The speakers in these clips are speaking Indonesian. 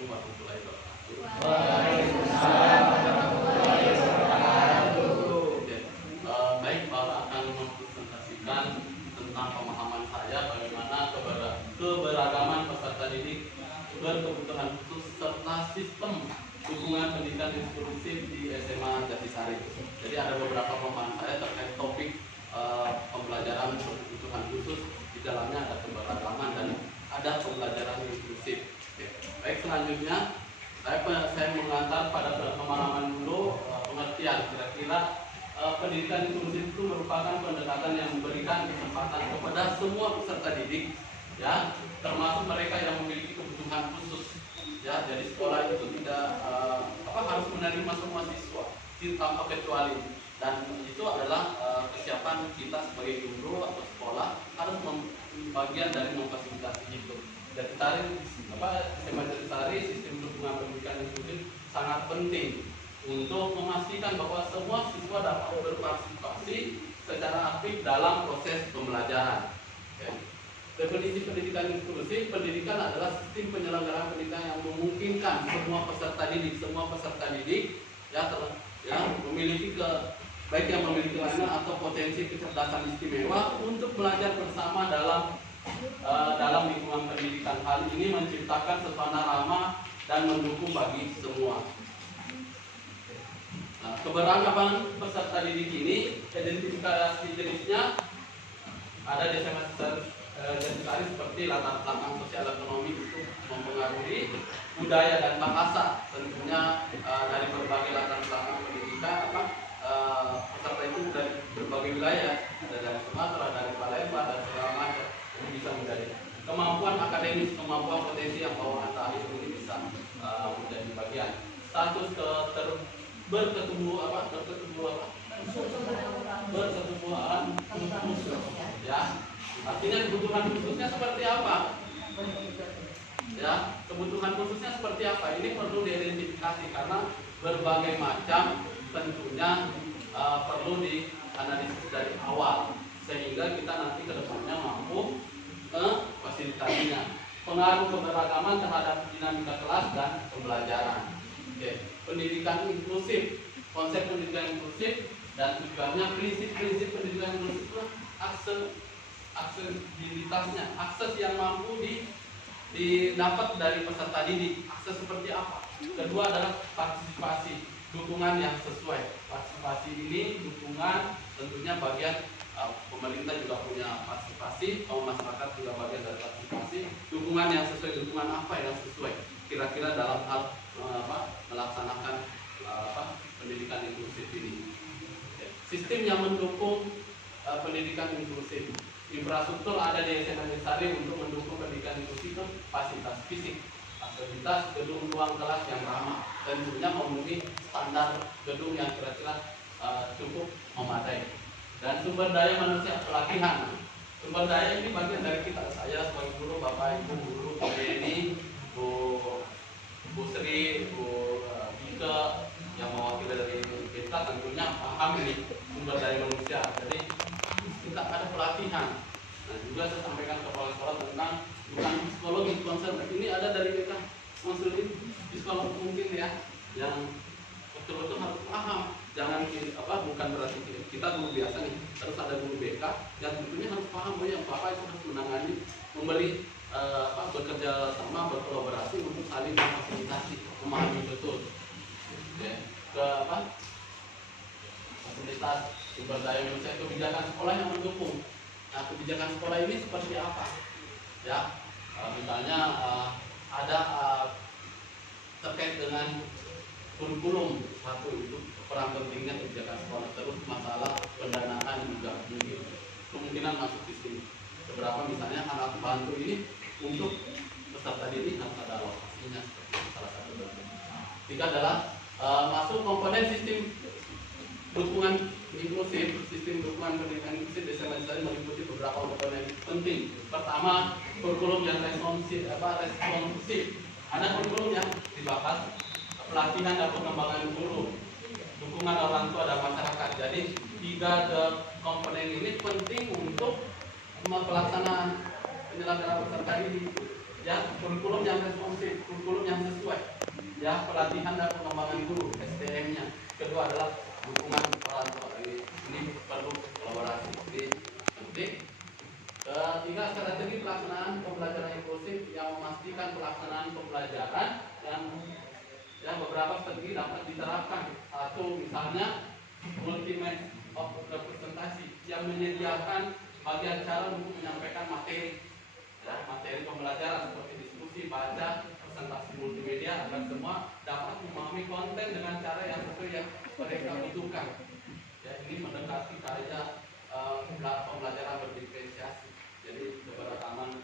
Assalamualaikum warahmatullahi wabarakatuh. Waalaikumsalam warahmatullahi wabarakatuh. Oke. Baik, Bapak akan mempresentasikan tentang pemahaman saya bagaimana keberagaman peserta didik berkebutuhan khusus serta sistem dukungan pendidikan inklusif di SMA Jatisari. Jadi ada beberapa pemahaman saya terkait topik pembelajaran berkebutuhan khusus. Di dalamnya ada keberagaman dan ada pembelajaran inklusif. Oke. Baik, selanjutnya saya mengantar pada pemahaman dulu, pengertian kira-kira pendidikan inklusif itu merupakan pendekatan yang memberikan kesempatan kepada semua peserta didik, ya, termasuk mereka yang memiliki kebutuhan khusus. Ya, jadi sekolah itu tidak harus menerima semua siswa tanpa kecuali, dan itu adalah kesiapan kita sebagai guru atau sekolah harus bagian dari memfasilitasi itu. Jatisari, SMA Jatisari, sistem dukungan pendidikan inklusif sangat penting untuk memastikan bahwa semua siswa dapat berpartisipasi secara aktif dalam proses pembelajaran. Okay. Definisi pendidikan inklusif: pendidikan adalah sistem penyelenggaraan pendidikan yang memungkinkan semua peserta didik memiliki baik yang memiliki kelainan atau potensi kecerdasan istimewa untuk belajar bersama dalam lingkungan pendidikan. Hal ini menciptakan suasana ramah dan mendukung bagi semua. Nah, keberagaman peserta didik ini, identifikasi jenisnya ada di SMA Jatisari seperti latar belakang sosial ekonomi itu mempengaruhi, budaya dan bahasa tentunya dari berbagai latar belakang pendidikan peserta itu dari berbagai wilayah, dari Sumatera, dari Palembang dan segala macam. Ini bisa menjadi kemampuan akademis, kemampuan potensi yang bawaan tadi ini bisa menjadi bagian. Status berketumbuhan khusus, ya, artinya kebutuhan khususnya seperti apa? Ya, kebutuhan khususnya seperti apa? Ini perlu diidentifikasi karena berbagai macam, tentunya perlu dianalisis dari awal sehingga kita nanti ke depannya mampu fasilitasinya. Pengaruh keberagaman terhadap dinamika kelas dan pembelajaran. Oke. Pendidikan inklusif, konsep pendidikan inklusif dan tujuannya, prinsip-prinsip pendidikan inklusif itu aksesibilitasnya, akses yang mampu didapat dari peserta didik. Akses seperti apa? Kedua adalah partisipasi, dukungan yang sesuai. Partisipasi ini dukungan tentunya bagian pemerintah juga punya partisipasi, masyarakat juga bagian dari partisipasi. Dukungan yang sesuai, dukungan apa yang sesuai? Kira-kira dalam hal melaksanakan pendidikan inklusif ini. Sistem yang mendukung pendidikan inklusif. Infrastruktur ada di SMA Jatisari untuk mendukung pendidikan inklusif itu fasilitas fisik, fasilitas gedung ruang kelas yang ramah, tentunya memenuhi standar gedung yang kira-kira cukup memadai. Dan sumber daya manusia, pelatihan. Sumber daya ini bagian dari kita, saya sebagai guru, Bapak Ibu guru, Bu Deni, Bu Sri, Bu Ike yang mewakili dari kita tentunya paham ini sumber daya manusia. Jadi kita ada pelatihan. Nah, juga saya sampaikan ke kepala sekolah tentang bukan psikologi konser ini ada dari kita konseling psikolog mungkin ya, yang betul-betul harus paham. Jangan bukan berarti kita guru biasa nih, terus ada guru BK yang tentunya harus paham bahwa yang Bapak itu harus menangani, memberi bekerja sama, berkolaborasi untuk saling memfasilitasi, memahami betul. Oke. Fasilitas sumber daya manusia, kebijakan sekolah yang mendukung. Nah, kebijakan sekolah ini seperti apa? Ya, misalnya ada terkait dengan kurikulum, satu itu peran pentingnya kebijakan sekolah. Terus masalah pendanaan juga mungkin kemungkinan masuk di sini. Seberapa misalnya alat bantu ini untuk peserta didik harus ada alokasinya, seperti salah satu bentuk. Tiga adalah masuk komponen sistem dukungan inklusif. Sistem dukungan pendidikan inklusif di SMA Jatisari meliputi beberapa komponen penting. Pertama, kurikulum yang responsif. Ada kurikulum yang dibahas, pelatihan dan pengembangan guru, dukungan orang tua dan masyarakat. Jadi tiga komponen ini penting untuk pelaksanaan penyelenggaraan peserta didik. Ya, kurikulum yang responsif, kurikulum yang sesuai. ya pelatihan dan pengembangan guru SDM-nya. Kedua adalah dukungan orang tua. Ini perlu kolaborasi. Ini penting. Ketiga, strategi pelaksanaan pembelajaran inklusif yang memastikan pelaksanaan pembelajaran yang beberapa strategi dapat diterapkan. Satu, misalnya ultimate of representasi yang menyediakan bagian cara untuk menyampaikan materi, ya, materi pembelajaran seperti diskusi, baca, presentasi multimedia agar semua dapat memahami konten dengan cara yang sesuai yang mereka butuhkan. Ya, ini mendekati karya pembelajaran berdiferensiasi. Jadi keberagaman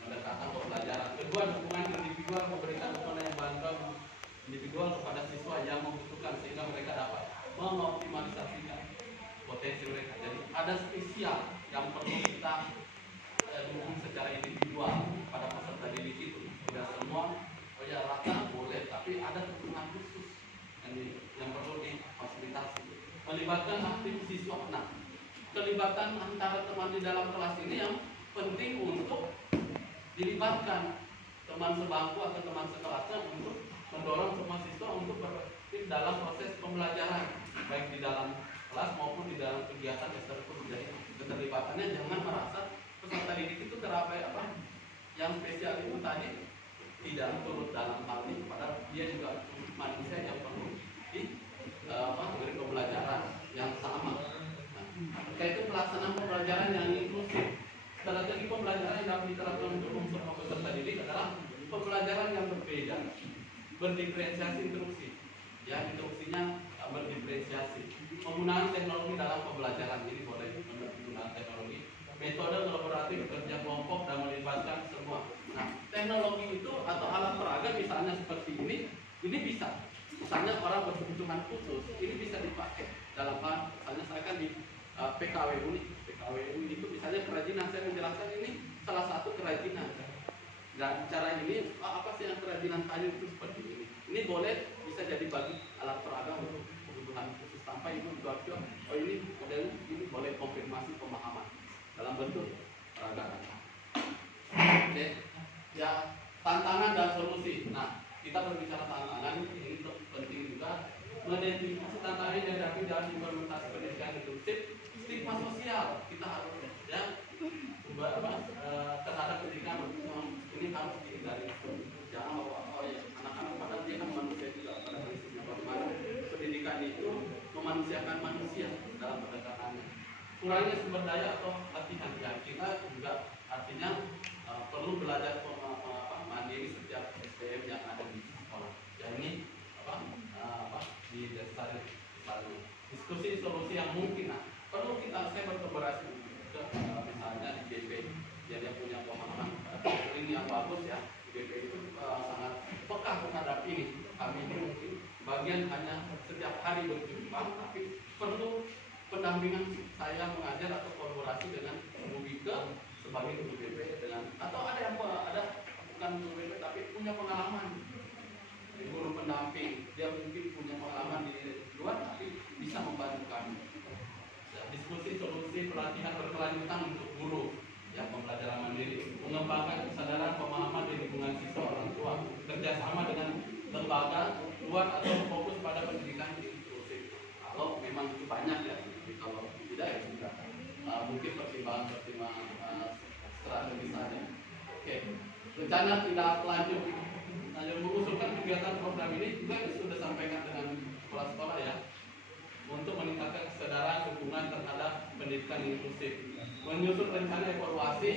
pendekatan pembelajaran. Kedua, dukungan individual, memberikan dukungan yang bantuan individual kepada siswa yang membutuhkan sehingga mereka dapat mengoptimalisasikan potensi mereka. Jadi ada spesial yang perlu kita dukung secara individual pada peserta didik itu. Tidak semua rata boleh, tapi ada dukungan khusus yang perlu difasilitasi. Melibatkan aktif siswa. Nah, kelibatan antara teman di dalam kelas ini yang penting untuk dilibatkan teman sebangku atau teman sekelasnya untuk mendorong semua siswa untuk beraktif dalam proses pembelajaran, baik di dalam kelas maupun di dalam kegiatan ekstrakurikuler. Jadi keterlibatannya jangan merasa peserta didik itu yang spesial itu tadi tidak turut dalam hal ini, padahal dia juga manusia yang perlu beri pembelajaran yang sama. Yaitu pelaksanaan pembelajaran yang inklusif. Strategi pembelajaran yang dapat diterapkan untuk semua peserta didik adalah pembelajaran yang berbeda, berdiferensiasi instruksi. Ya, instruksinya berdiferensiasi. Penggunaan teknologi dalam pembelajaran, ini boleh menggunakan teknologi. Metode kolaboratif kerja kelompok dan melibatkan semua. Nah, teknologi itu atau alat peraga misalnya seperti ini bisa. Misalnya orang berkebutuhan khusus, ini bisa dipakai dalam hal, misalnya saya kan di PKWU itu misalnya kerajinan, saya menjelaskan ini salah satu kerajinan. Dan cara ini apa sih yang kerajinan kayu itu seperti ini. Ini boleh bisa jadi bagi alat peraga untuk kebutuhan khusus tanpa ibu juga. Oh ini model ini boleh konfirmasi pemahaman dalam bentuk peragaan. Oke, ya tantangan dan solusi. Nah, kita berbicara tantangan ini penting juga. Mengidentifikasi tantangan yang dihadapi dalam implementasi pendidikan inklusif. Stigma sosial kita harus terhadap pendidikan ini harus dihindari. Jangan bawa anak-anak padahal dia kan manusia juga pada prinsipnya. Bagaimana pendidikan itu memanusiakan manusia dalam pendekatannya. Kurangnya sumber daya atau latihan, ya kita juga artinya perlu belajar mandiri setiap SDM yang ada di sekolah. Ya ini di dasar diskusi solusi yang mungkin. Nah, perlu saya berkolaborasi ke misalnya di BP yang punya pemahaman ini yang bagus ya. Di BP itu sangat peka terhadap ini. Kami ini mungkin bagian hanya setiap hari berjumpa, tapi perlu pendampingan saya mengajar atau kolaborasi dengan Bu Wike sebagai guru BP dengan atau ada yang bukan guru BP tapi punya pengalaman guru pendamping, dia mungkin punya pengalaman di luar tapi bisa membantu kami. Diskusi solusi pelatihan berkelanjutan untuk guru, ya pembelajaran mandiri, mengembangkan kesadaran pemahaman di lingkungan siswa orang tua, kerjasama dengan lembaga luar atau fokus pada pendidikan inklusif. Kalau memang itu banyak ya, tapi kalau tidak ya juga mungkin pertimbangan strategi saja. Oke, rencana tidak lanjut. Mengusulkan kegiatan program ini juga sudah sampaikan dengan sekolah-sekolah ya, untuk meningkatkan kesadaran dukungan terhadap pendidikan inklusif, menyusun rencana evaluasi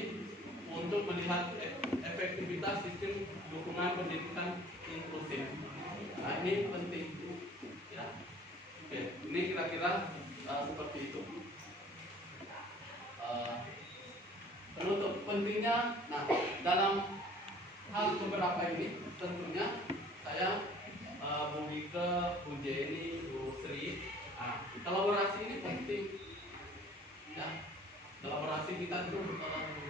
untuk melihat efektivitas sistem dukungan pendidikan inklusif. Nah ini penting ya. Oke, ini kira-kira seperti itu. Penutup pentingnya, nah dalam hal beberapa ini tentunya saya Bu Wike, Bu Jenny, Bu Sri, kolaborasi ini penting. Ya, kolaborasi kita itu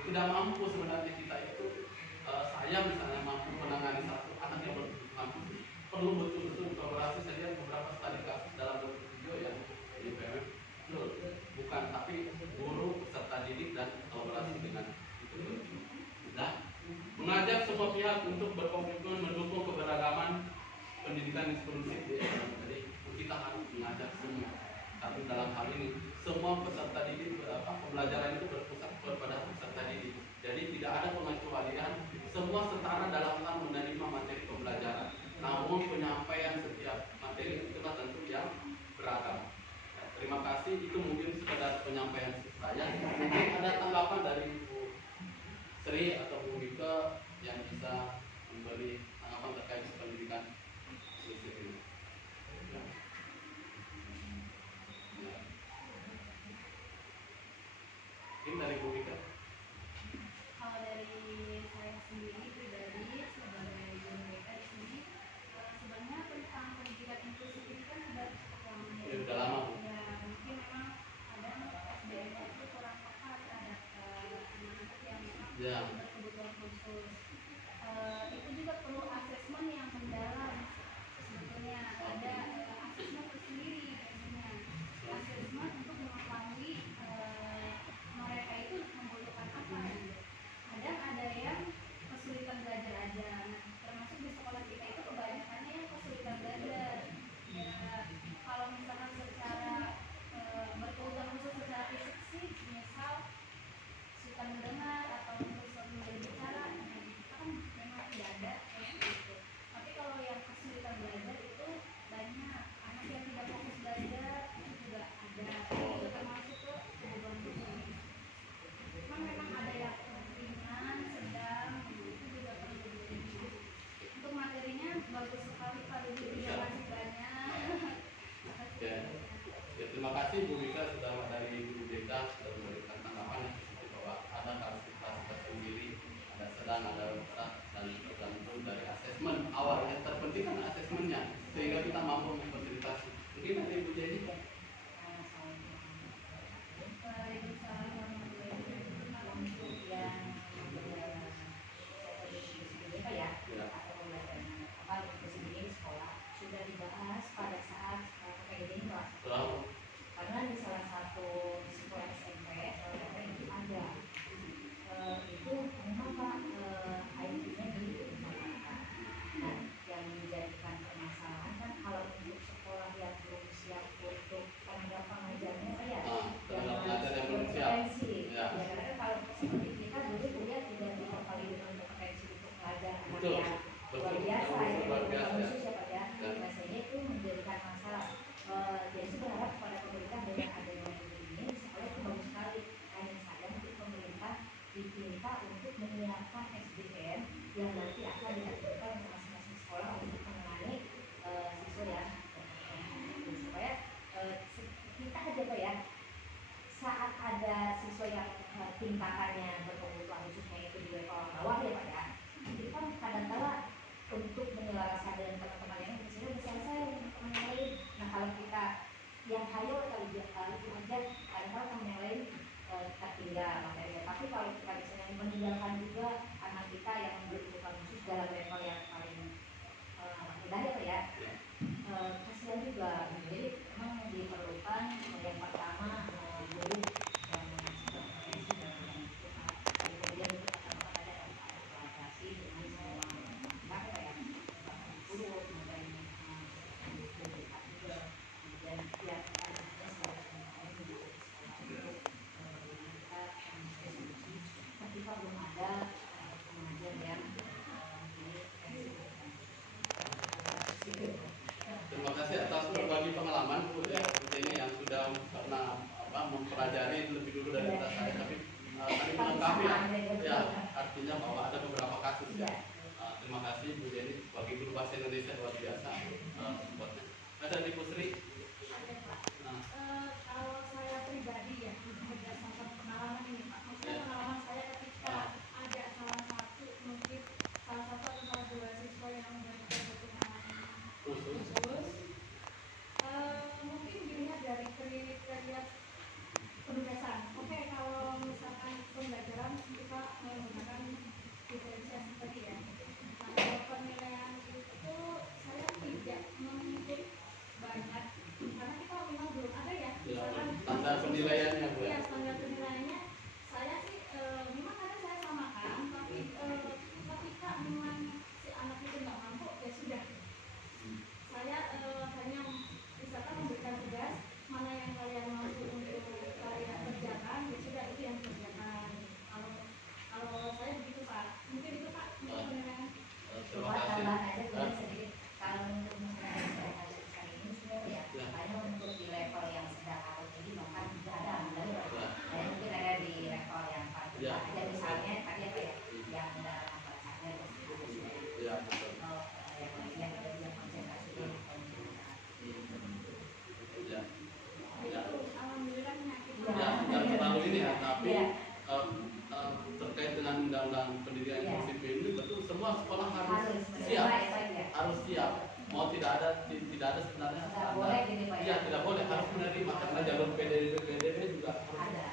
tidak mampu sebenarnya kita itu saya misalnya mampu menangani satu anak yang berkebutuhan khusus, perlu betul-betul kolaborasi. Saya lihat beberapa studi kasus dalam bentuk video yang di PMM bukan, tapi guru, peserta didik dan kolaborasi dengan itu. Nah, mengajak semua pihak untuk berkomitmen mendukung keberagaman kan eksklusif ya, jadi kita harus mengajak semua. Tapi dalam hal ini semua peserta didik pembelajaran itu berpusat kepada peserta didik. Jadi tidak ada pengecualian, semua setara dalam hal menerima materi pembelajaran. Namun penyampaian setiap materi itulah tentu yang beragam. Ya, terima kasih, itu mungkin sekedar penyampaian saya. Mungkin ada tanggapan dari Bu Sri atau Bu Mika yang bisa memberi tanggapan terkait pendidikan eksklusif ini. Ya. Ya. Mungkin dari Bu Mika. Kalau dari saya sendiri pribadi sebagai guru BK di sini, sebenarnya tentang pendidikan inklusif ini kan sudah cukup lama ya. Ya, sudah lama. Ya, mungkin memang kadang SDM-nya itu kurang peka terhadap anak-anak yang memang berkebutuhan khusus. Itu juga perlu asesmen yang mendalam. Sebetulnya ada asesmen tersendiri biasanya. Asesmen untuk mengetahui mereka itu membutuhkan apa gitu. Kadang ada yang kesulitan belajar aja. Nah, termasuk di sekolah kita itu kebanyakannya yang kesulitan belajar. Ya, kalau misalkan secara berkebutuhan khusus secara fisik sih, misal suka mendengar atau kesulitan berbicara, nah kita kan memang tidak ada gitu. Tapi kalau yang kesulitan belajar itu banyak, anak yang tidak fokus belajar itu juga ada. Itu juga termasuk ke kebutuhan khusus. Cuma memang ada yang ringan, sedang, itu juga perlu diberi. Untuk materinya bagus sekali Pak Dudi, terima kasih banyak. Oke. Ya, terima kasih Bu Mika sudah dari Guru BK sudah memberikan tanggapan yang positif bahwa ada kapasitas tersendiri, ada sedang, ada berat, dan tergantung dari asesmen awal. Yang terpenting kan asesmennya sehingga kita mampu memfasilitasi. Mungkin dari Bu Jenny. Waalaikumsalam warahmatullahi wabarakatuh. Untuk yang apa ya, atau pembelajaran inklusif ini di sekolah sudah dibahas pada saat PPDB ini kelas 1. Karena di salah satu di sekolah SMP itu ada itu memang Pak IT-nya diutamakan. Nah, yang menjadikan permasalahan kan kalau untuk sekolah yang belum siap untuk tenaga pengajarnya Pak ya, tenaga pengajar yang belum siap. Ya, karena kan kalau seperti kita dulu kuliah tidak dibekali dengan kompetensi untuk mengajar anak yang luar biasa ya, khusus ya Pak ya. Nah, sehingga itu menjadikan masalah. Jadi saya berharap kepada pemerintah dengan adanya ini di sekolah itu bagus sekali. Hanya saja mungkin pemerintah diminta untuk menyiapkan SDM yang nanti akan diajukan ke masing-masing sekolah untuk menangani siswa yang supaya kita aja Pak ya, saat ada siswa yang tingkatannya berkebutuhan khususnya itu di level bawah ya Pak ya, itu kan kadang-kala untuk menyelaraskan dengan teman-teman yang misalnya bisa selesai dengan teman yang lain. Nah kalau kita yang hayo kali itu aja, kadang-kala teman yang lain tertinggal materinya. Tapi kalau kita misalnya meninggalkan juga anak kita yang berkebutuhan khusus dalam level yang paling rendah ya Pak ya, kasihan juga. Jadi memang diperlukan yang pertama guru yang mengasih kompetensi dan kemudian itu akan ada kolaborasi dengan semua pihak ya, guru kemudian juga kemudian pihak sekolah sekolah untuk kita solusi ketika belum ada pengajar yang Terima kasih atas berbagi pengalaman Bu ya, ini yang sudah pernah mempelajari lebih dulu dari saya, tapi tadi melengkapi ya, artinya bahwa ada beberapa kasus ya. Terima kasih Bu Jenny, bagi guru bahasa Indonesia luar biasa supportnya. Ada di Bu Sri. Kalau saya pribadi ya, berdasarkan pengalaman ini Pak, maksudnya pengalaman saya ketika ada salah satu mungkin salah satu atau salah dua siswa yang berkebutuhan khusus, mungkin dilihat dari kriteria penugasan. Oke, kalau misalkan pembelajaran kita menggunakan diferensiasi tadi ya. Nah, kalau penilaian itu saya tidak mengikut banyak karena kita memang belum ada ya. Standar penilaiannya Bu. Iya, standar penilaiannya saya sih memang kadang saya samakan, tapi ketika memang si anak itu nggak mampu ya sudah. Saya tidak ada sebenarnya Nggak boleh gitu Pak ya? Iya, tidak boleh, harus menerima karena jalur PDP juga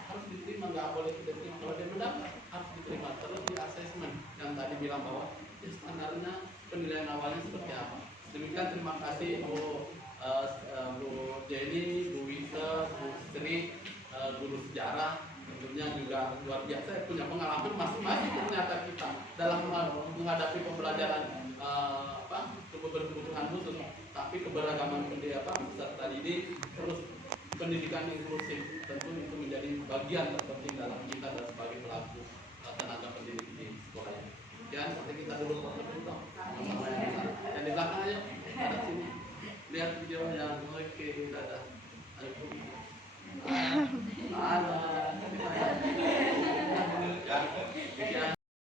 harus diterima, nggak boleh tidak diterima. Kalau dia mendapat harus diterima, terus di asesmen yang tadi bilang bahwa ya, standarnya penilaian awalnya seperti apa. Demikian, terima kasih Bu Jenny, Bu Wisa, Bu Sri, guru sejarah. Tentunya juga luar biasa, punya pengalaman masing-masing ternyata kita dalam menghadapi pembelajaran berkebutuhan khusus, tapi keberagaman peserta didik, terus pendidikan inklusif tentu itu menjadi bagian terpenting dalam kita dan sebagai pelaku tenaga pendidik di sekolah ini. Sekian, sampai kita dulu foto-foto sama-sama yang di belakang. Ayo ada sini lihat video yang oke, dadah. Ayo ada ya.